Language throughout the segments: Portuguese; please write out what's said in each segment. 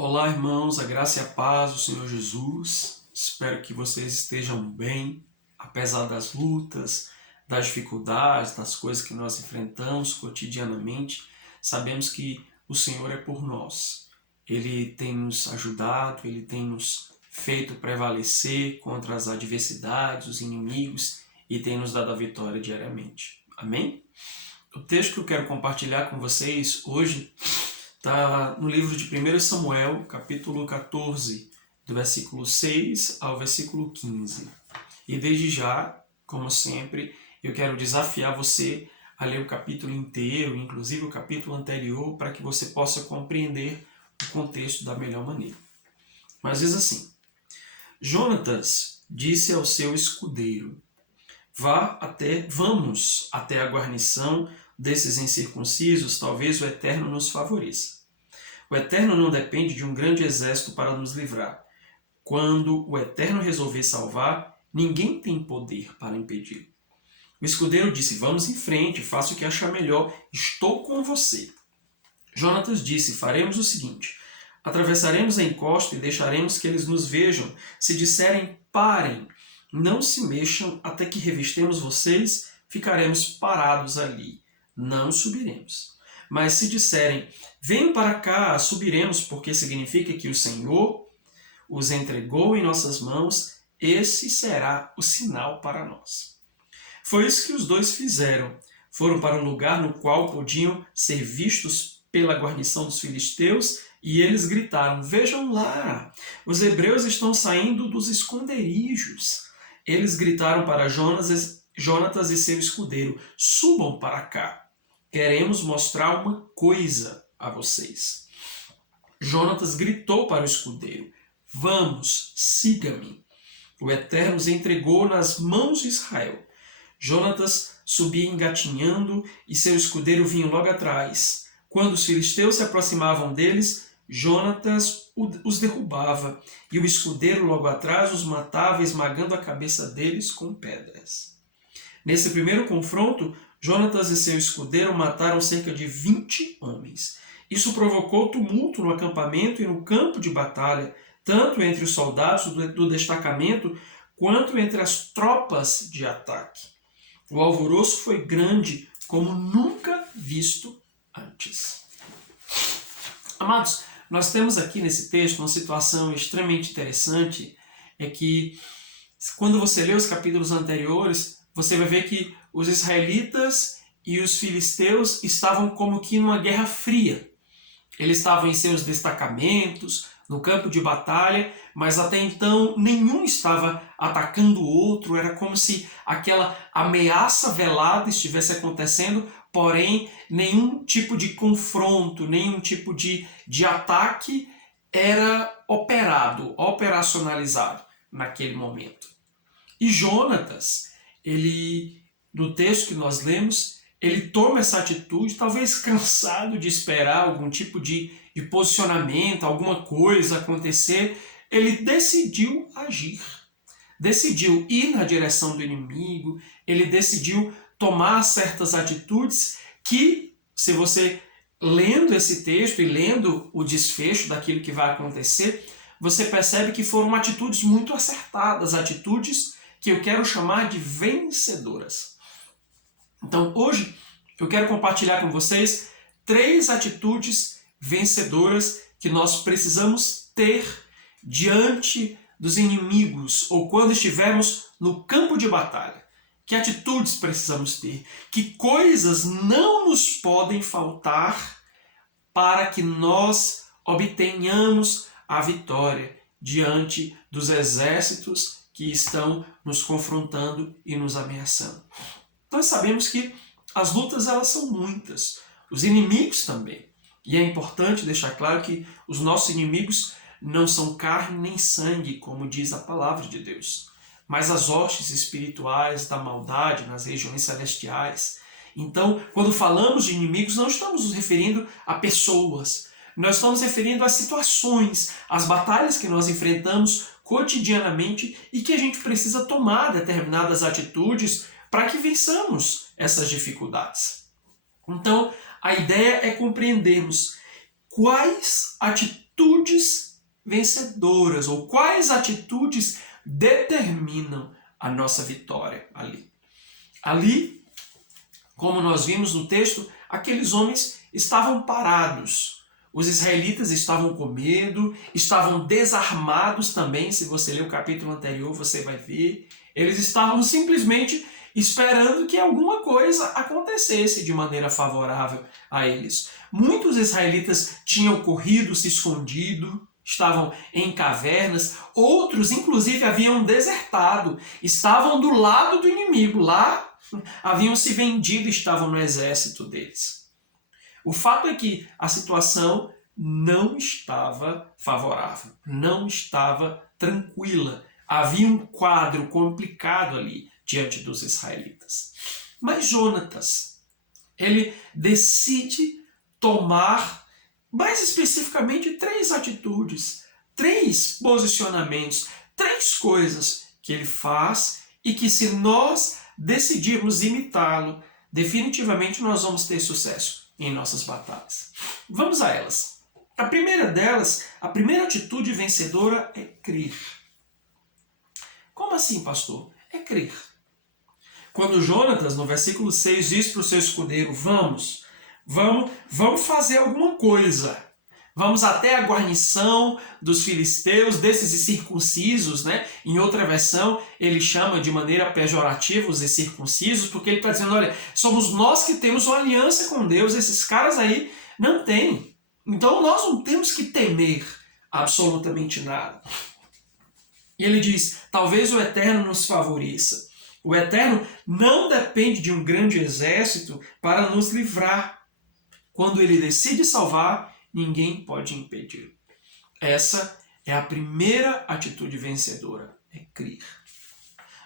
Olá, irmãos, a graça e a paz do Senhor Jesus. Espero que vocês estejam bem, apesar das lutas, das dificuldades, das coisas que nós enfrentamos cotidianamente. Sabemos que o Senhor é por nós. Ele tem nos ajudado, Ele tem nos feito prevalecer contra as adversidades, os inimigos e tem nos dado a vitória diariamente. Amém? O texto que eu quero compartilhar com vocês hoje está no livro de 1 Samuel, capítulo 14, do versículo 6 ao versículo 15. E desde já, como sempre, eu quero desafiar você a ler o capítulo inteiro, inclusive o capítulo anterior, para que você possa compreender o contexto da melhor maneira. Mas diz assim: Jonatas disse ao seu escudeiro: Vamos até a guarnição desses incircuncisos, talvez o Eterno nos favoreça. O Eterno não depende de um grande exército para nos livrar. Quando o Eterno resolver salvar, ninguém tem poder para impedir. O escudeiro disse: Vamos em frente, faça o que achar melhor, estou com você. Jonatas disse: Faremos o seguinte: atravessaremos a encosta e deixaremos que eles nos vejam. Se disserem: Parem, não se mexam até que revistemos vocês, ficaremos parados ali. Não subiremos. Mas se disserem: Venham para cá, subiremos, porque significa que o Senhor os entregou em nossas mãos, esse será o sinal para nós. Foi isso que os dois fizeram. Foram para um lugar no qual podiam ser vistos pela guarnição dos filisteus e eles gritaram: Vejam lá, os hebreus estão saindo dos esconderijos. Eles gritaram para Jonatas e seu escudeiro: Subam para cá. Queremos mostrar uma coisa a vocês. Jonatas gritou para o escudeiro: Vamos, siga-me. O Eterno os entregou nas mãos de Israel. Jonatas subia engatinhando e seu escudeiro vinha logo atrás. Quando os filisteus se aproximavam deles, Jonatas os derrubava e o escudeiro logo atrás os matava, esmagando a cabeça deles com pedras. Nesse primeiro confronto, Jonatas e seu escudeiro mataram cerca de 20 homens. Isso provocou tumulto no acampamento e no campo de batalha, tanto entre os soldados do destacamento quanto entre as tropas de ataque. O alvoroço foi grande, como nunca visto antes. Amados, nós temos aqui nesse texto uma situação extremamente interessante, é que quando você lê os capítulos anteriores, você vai ver que os israelitas e os filisteus estavam como que numa guerra fria. Eles estavam em seus destacamentos, no campo de batalha, mas até então nenhum estava atacando o outro, era como se aquela ameaça velada estivesse acontecendo, porém nenhum tipo de confronto, nenhum tipo de ataque era operacionalizado naquele momento. E Jonatas, no texto que nós lemos, ele toma essa atitude, talvez cansado de esperar algum tipo de posicionamento, alguma coisa acontecer, ele decidiu agir. Decidiu ir na direção do inimigo, ele decidiu tomar certas atitudes que, se você lendo esse texto e lendo o desfecho daquilo que vai acontecer, você percebe que foram atitudes muito acertadas, atitudes que eu quero chamar de vencedoras. Então, hoje, eu quero compartilhar com vocês 3 atitudes vencedoras que nós precisamos ter diante dos inimigos ou quando estivermos no campo de batalha. Que atitudes precisamos ter? Que coisas não nos podem faltar para que nós obtenhamos a vitória diante dos exércitos que estão nos confrontando e nos ameaçando. Nós sabemos que as lutas elas são muitas, os inimigos também. E é importante deixar claro que os nossos inimigos não são carne nem sangue, como diz a palavra de Deus, mas as hostes espirituais da maldade nas regiões celestiais. Então, quando falamos de inimigos, não estamos nos referindo a pessoas, nós estamos referindo a situações, as batalhas que nós enfrentamos cotidianamente e que a gente precisa tomar determinadas atitudes para que vençamos essas dificuldades. Então, a ideia é compreendermos quais atitudes atitudes vencedoras, ou quais atitudes determinam a nossa vitória ali. Ali, como nós vimos no texto, aqueles homens estavam parados. Os israelitas estavam com medo, estavam desarmados também. Se você ler o capítulo anterior, você vai ver. Eles estavam simplesmente esperando que alguma coisa acontecesse de maneira favorável a eles. Muitos israelitas tinham corrido, se escondido, estavam em cavernas. Outros, inclusive, haviam desertado, estavam do lado do inimigo. Lá haviam se vendido, estavam no exército deles. O fato é que a situação não estava favorável, não estava tranquila. Havia um quadro complicado ali diante dos israelitas. Mas Jonatas, ele decide tomar, mais especificamente, 3 atitudes, 3 posicionamentos, 3 coisas que ele faz e que, se nós decidirmos imitá-lo, definitivamente nós vamos ter sucesso em nossas batalhas. Vamos a elas. A primeira delas, a primeira atitude vencedora é crer. Como assim, pastor? É crer. Quando Jonatas, no versículo 6, diz para o seu escudeiro, vamos fazer alguma coisa. Vamos até a guarnição dos filisteus, desses incircuncisos, né? Em outra versão, ele chama de maneira pejorativa os incircuncisos, porque ele está dizendo, olha, somos nós que temos uma aliança com Deus, esses caras aí não têm. Então nós não temos que temer absolutamente nada. E ele diz, talvez o Eterno nos favoreça. O Eterno não depende de um grande exército para nos livrar. Quando ele decide salvar, ninguém pode impedir. Essa é a primeira atitude vencedora, é crer.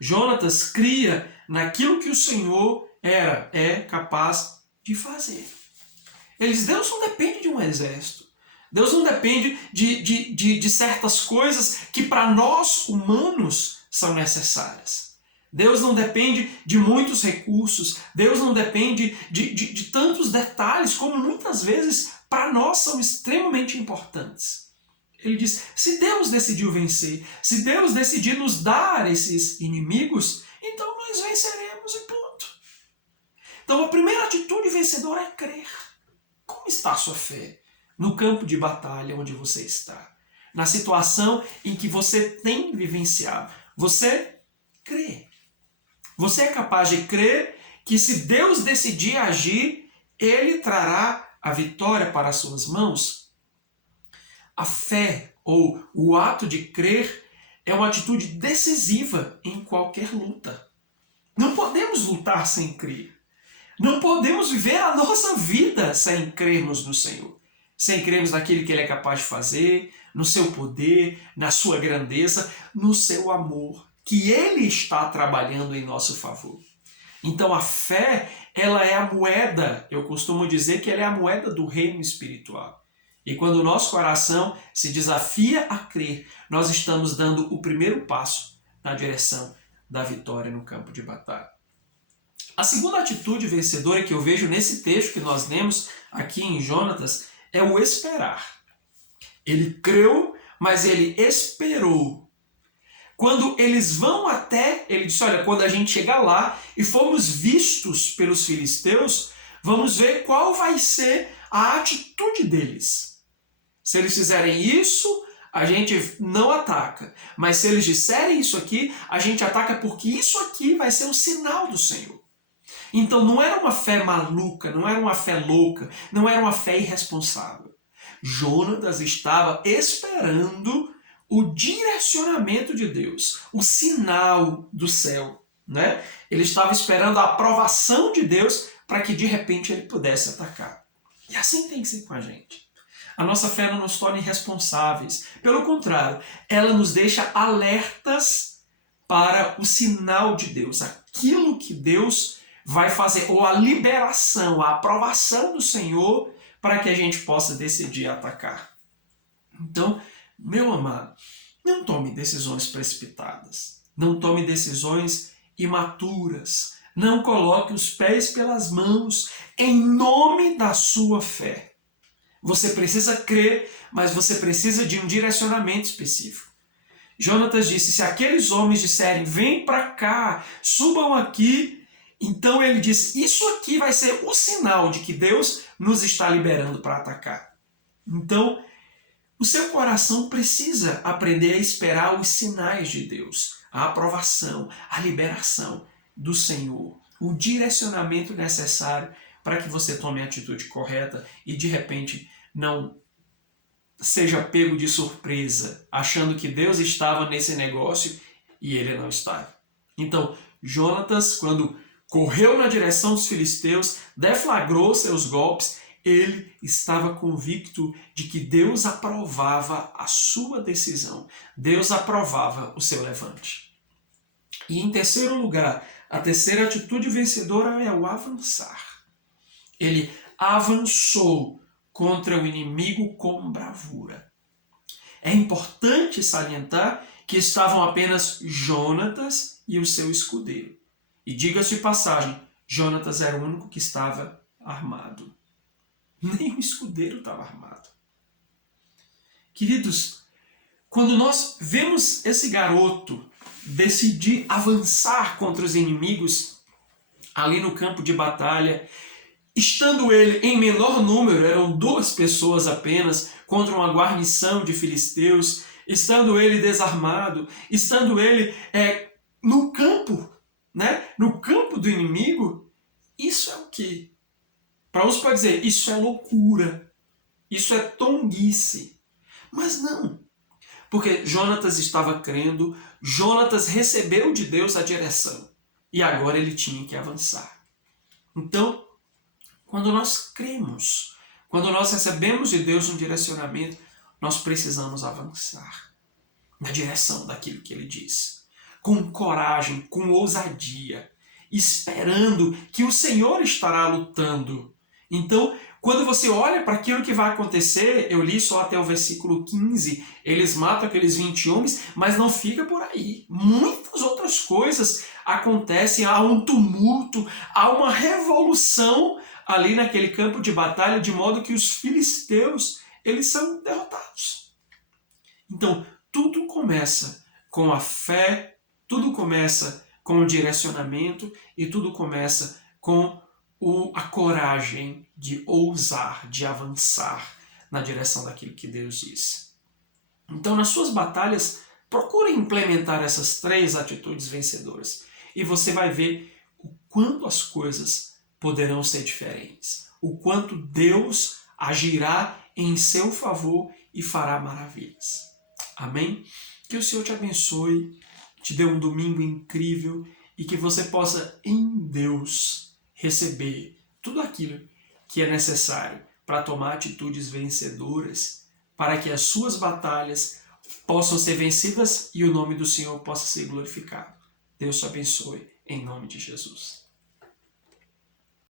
Jonatas cria naquilo que o Senhor é capaz de fazer. Deus não depende de um exército. Deus não depende de certas coisas que para nós humanos são necessárias. Deus não depende de muitos recursos. Deus não depende de tantos detalhes como muitas vezes para nós são extremamente importantes. Ele diz, se Deus decidiu vencer, se Deus decidir nos dar esses inimigos, então nós venceremos e ponto. Então a primeira atitude vencedora é crer. Como está a sua fé no campo de batalha onde você está? Na situação em que você tem vivenciado. Você crê. Você é capaz de crer que se Deus decidir agir, Ele trará a vitória para as suas mãos? A fé, ou o ato de crer, é uma atitude decisiva em qualquer luta. Não podemos lutar sem crer. Não podemos viver a nossa vida sem crermos no Senhor. Sem crermos naquilo que Ele é capaz de fazer, no seu poder, na sua grandeza, no seu amor, que Ele está trabalhando em nosso favor. Então a fé, ela é a moeda, eu costumo dizer que ela é a moeda do reino espiritual. E quando o nosso coração se desafia a crer, nós estamos dando o primeiro passo na direção da vitória no campo de batalha. A segunda atitude vencedora que eu vejo nesse texto que nós lemos aqui em Jonatas é o esperar. Ele creu, mas ele esperou. Quando eles vão até, ele disse, olha, quando a gente chegar lá e formos vistos pelos filisteus, vamos ver qual vai ser a atitude deles. Se eles fizerem isso, a gente não ataca. Mas se eles disserem isso aqui, a gente ataca porque isso aqui vai ser um sinal do Senhor. Então não era uma fé maluca, não era uma fé louca, não era uma fé irresponsável. Jonatas estava esperando o direcionamento de Deus, o sinal do céu, né? Ele estava esperando a aprovação de Deus para que de repente ele pudesse atacar. E assim tem que ser com a gente. A nossa fé não nos torna irresponsáveis. Pelo contrário, ela nos deixa alertas para o sinal de Deus, aquilo que Deus vai fazer, ou a liberação, a aprovação do Senhor para que a gente possa decidir atacar. Então, meu amado, não tome decisões precipitadas. Não tome decisões imaturas. Não coloque os pés pelas mãos em nome da sua fé. Você precisa crer, mas você precisa de um direcionamento específico. Jonatas disse, se aqueles homens disserem, vem para cá, subam aqui, então ele disse, isso aqui vai ser o sinal de que Deus nos está liberando para atacar. Então, o seu coração precisa aprender a esperar os sinais de Deus, a aprovação, a liberação do Senhor, o direcionamento necessário para que você tome a atitude correta e de repente não seja pego de surpresa, achando que Deus estava nesse negócio e ele não estava. Então, Jonatas, quando correu na direção dos filisteus, deflagrou seus golpes, ele estava convicto de que Deus aprovava a sua decisão, Deus aprovava o seu levante. E em terceiro lugar, a terceira atitude vencedora é o avançar. Ele avançou contra o inimigo com bravura. É importante salientar que estavam apenas Jonatas e o seu escudeiro. E diga-se de passagem, Jonatas era o único que estava armado. Nem o escudeiro estava armado. Queridos, quando nós vemos esse garoto decidir avançar contra os inimigos ali no campo de batalha, estando ele em menor número, eram 2 pessoas apenas, contra uma guarnição de filisteus, estando ele desarmado, estando ele no campo, no campo do inimigo, isso é o quê? Para uns pode dizer, isso é loucura, isso é tonguice. Mas não, porque Jonatas estava crendo, Jonatas recebeu de Deus a direção, e agora ele tinha que avançar. Então, quando nós cremos, quando nós recebemos de Deus um direcionamento, nós precisamos avançar na direção daquilo que Ele diz. Com coragem, com ousadia, esperando que o Senhor estará lutando. Então, quando você olha para aquilo que vai acontecer, eu li só até o versículo 15, eles matam aqueles 20 homens, mas não fica por aí. Muitas outras coisas acontecem, há um tumulto, há uma revolução ali naquele campo de batalha, de modo que os filisteus, eles são derrotados. Então, tudo começa com a fé, tudo começa com o direcionamento e tudo começa com a coragem de ousar, de avançar na direção daquilo que Deus diz. Então, nas suas batalhas, procure implementar essas 3 atitudes vencedoras e você vai ver o quanto as coisas poderão ser diferentes, o quanto Deus agirá em seu favor e fará maravilhas. Amém? Que o Senhor te abençoe, te dê um domingo incrível e que você possa, em Deus, receber tudo aquilo que é necessário para tomar atitudes vencedoras, para que as suas batalhas possam ser vencidas e o nome do Senhor possa ser glorificado. Deus te abençoe, em nome de Jesus.